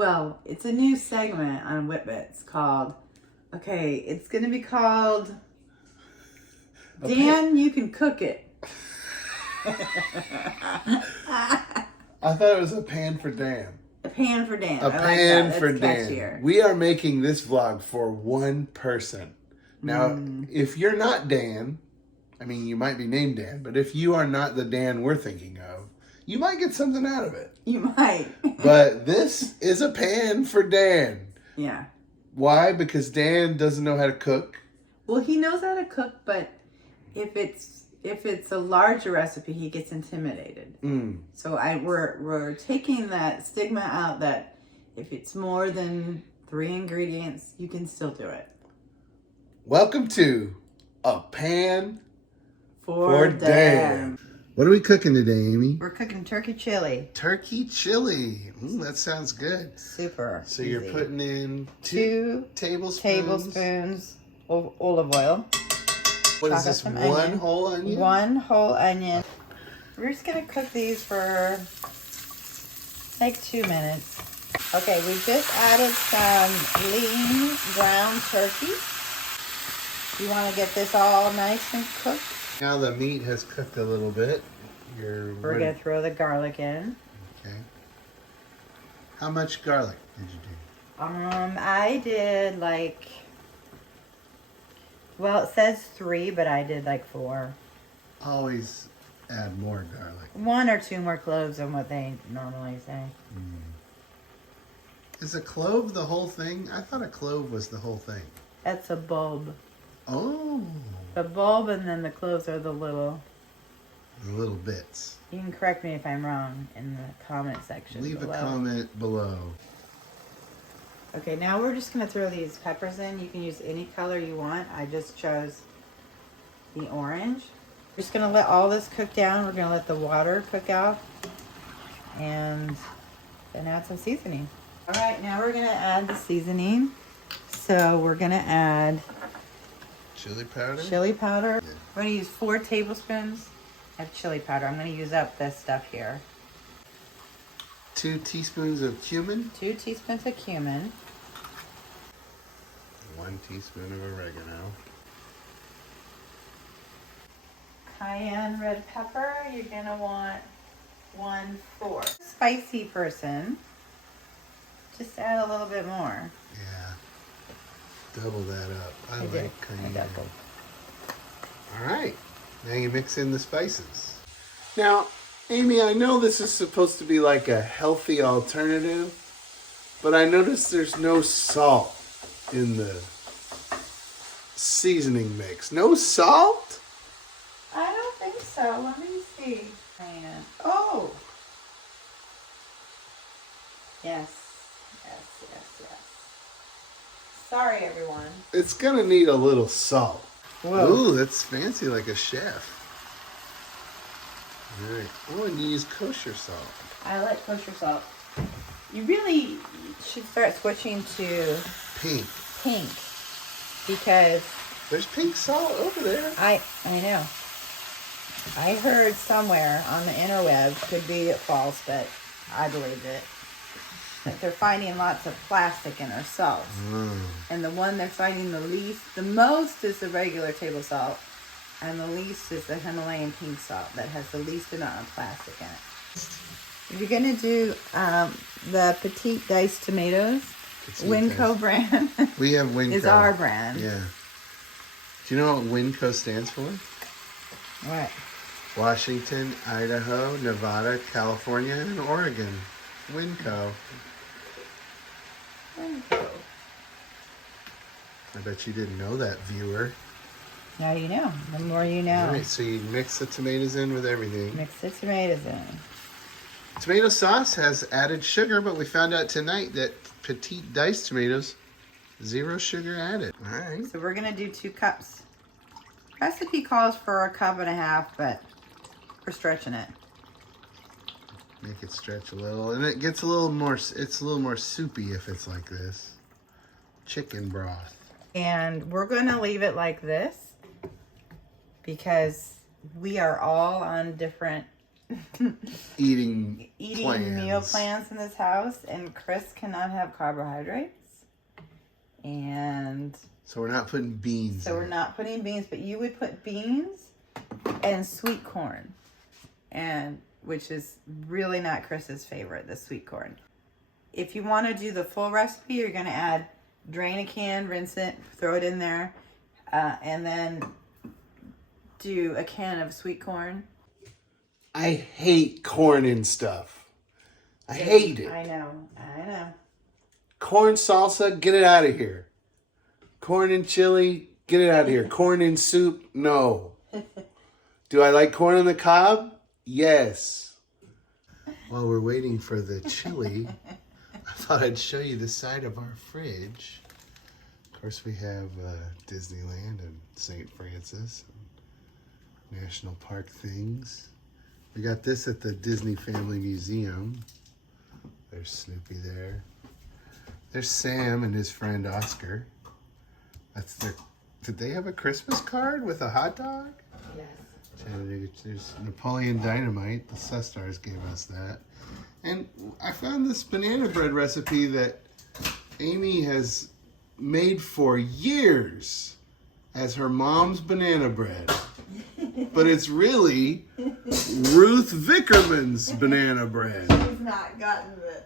Well, it's a new segment on Whitbits called, it's going to be called Dan, You Can Cook It. I thought it was a pan for Dan. A pan for Dan. A pan for Dan. We are making this vlog for one person. Now, if you're not Dan, I mean, you might be named Dan, but if you are not the Dan we're thinking of, you might get something out of it. You might. But this is a pan for Dan. Yeah. Why? Because Dan doesn't know how to cook. Well, he knows how to cook, but if it's a larger recipe, he gets intimidated. So we're taking that stigma out that if it's more than 3 ingredients, you can still do it. Welcome to A Pan for Dan. What are we cooking today, Amy? We're cooking turkey chili. Turkey chili. That sounds good. Super So easy. You're putting in 2 tablespoons of olive oil. What is this, one whole onion? 1 whole onion. We're just going to cook these for like 2 minutes. Okay, we just added some lean ground turkey. You want to get this all nice and cooked. Now the meat has cooked a little bit. We're going to throw the garlic in. Okay. How much garlic did you do? I did well, it says 3, but I did 4. Always add more garlic. 1 or 2 more cloves than what they normally say. Is a clove the whole thing? I thought a clove was the whole thing. That's a bulb. Oh. The bulb, and then the cloves are the little bits. You can correct me if I'm wrong in the comment section. Leave a comment below. Okay, now we're just going to throw these peppers in. You can use any color you want. I just chose the orange. We're just going to let all this cook down. We're going to let the water cook out. And then add some seasoning. All right, now we're going to add the seasoning. So we're going to add chili powder. Chili powder. Yeah. We're going to use 4 tablespoons of chili powder. I'm going to use up this stuff here. 2 teaspoons of cumin. 2 teaspoons of cumin. 1 teaspoon of oregano. Cayenne red pepper, you're going to want 1/4. Spicy person, just add a little bit more. Yeah. Double that up. I like cayenne. Double. All right. Now you mix in the spices. Now, Amy, I know this is supposed to be like a healthy alternative, but I noticed there's no salt in the seasoning mix. No salt? I don't think so. Let me see. Oh! Yes. Sorry, everyone. It's going to need a little salt. Whoa. Ooh, that's fancy, like a chef. All right. Oh, and you use kosher salt. I like kosher salt. You really should start switching to pink. Because there's pink salt over there. I know. I heard somewhere on the interwebs, could be false, but I believed it, that they're finding lots of plastic in their salts. And the one they're finding the most is the regular table salt, and the least is the Himalayan pink salt that has the least amount of plastic in it. If you're going to do the petite diced tomatoes, Winco brand. We have Winco. Is our brand. Yeah. Do you know what Winco stands for? What? Washington, Idaho, Nevada, California, and Oregon. Winco. I bet you didn't know that, viewer. Now you know. The more you know. All right, so you mix the tomatoes in with everything. Mix the tomatoes in. Tomato sauce has added sugar, but we found out tonight that petite diced tomatoes, 0 sugar added. All right. So we're going to do 2 cups. Recipe calls for 1.5 cups, but we're stretching it. Make it stretch a little, and it gets a little more, it's a little more soupy if it's like this. Chicken broth. And we're going to leave it like this because we are all on different eating meal plans in this house, and Chris cannot have carbohydrates. And so we're not putting beans. So we're not putting beans, but you would put beans and sweet corn, and which is really not Chris's favorite, the sweet corn. If you want to do the full recipe, you're going to drain a can, rinse it, throw it in there, and then do a can of sweet corn. I hate corn and stuff. I hate it. I know. Corn salsa, get it out of here. Corn and chili, get it out of here. Corn and soup, no. Do I like corn on the cob? Yes. While we're waiting for the chili, I thought I'd show you the side of our fridge. Of course, we have Disneyland and St. Francis, and National Park things. We got this at the Disney Family Museum. There's Snoopy there. There's Sam and his friend Oscar. That's their. Did they have a Christmas card with a hot dog? Yes. There's Napoleon Dynamite. The Sustars gave us that. And I found this banana bread recipe that Amy has made for years as her mom's banana bread. But it's really Ruth Vickerman's banana bread. She's not gotten the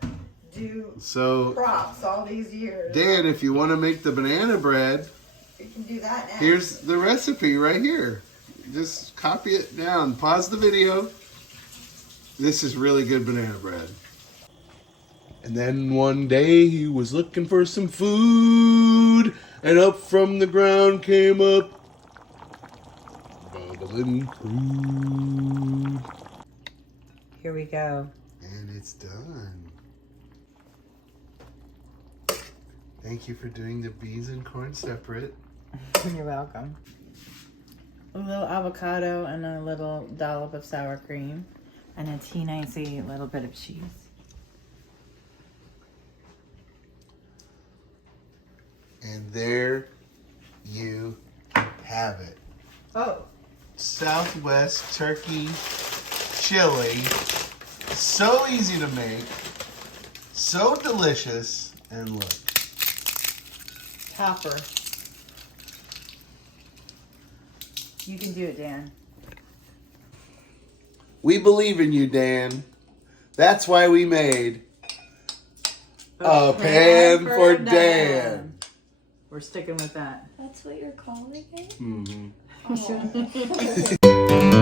due props all these years. Dan, if you want to make the banana bread, you can do that now. Here's the recipe right here. Just copy it down. Pause the video. This is really good banana bread. And then one day he was looking for some food, and up from the ground came up bubbling crude. Here we go. And it's done. Thank you for doing the beans and corn separate. You're welcome. A little avocado and a little dollop of sour cream, and a teeny little bit of cheese. And there you have it. Oh. Southwest turkey chili. So easy to make. So delicious. And look. Topper. You can do it, Dan. We believe in you, Dan. That's why we made a pan for Dan. We're sticking with that. That's what you're calling it? Mm-hmm. Oh.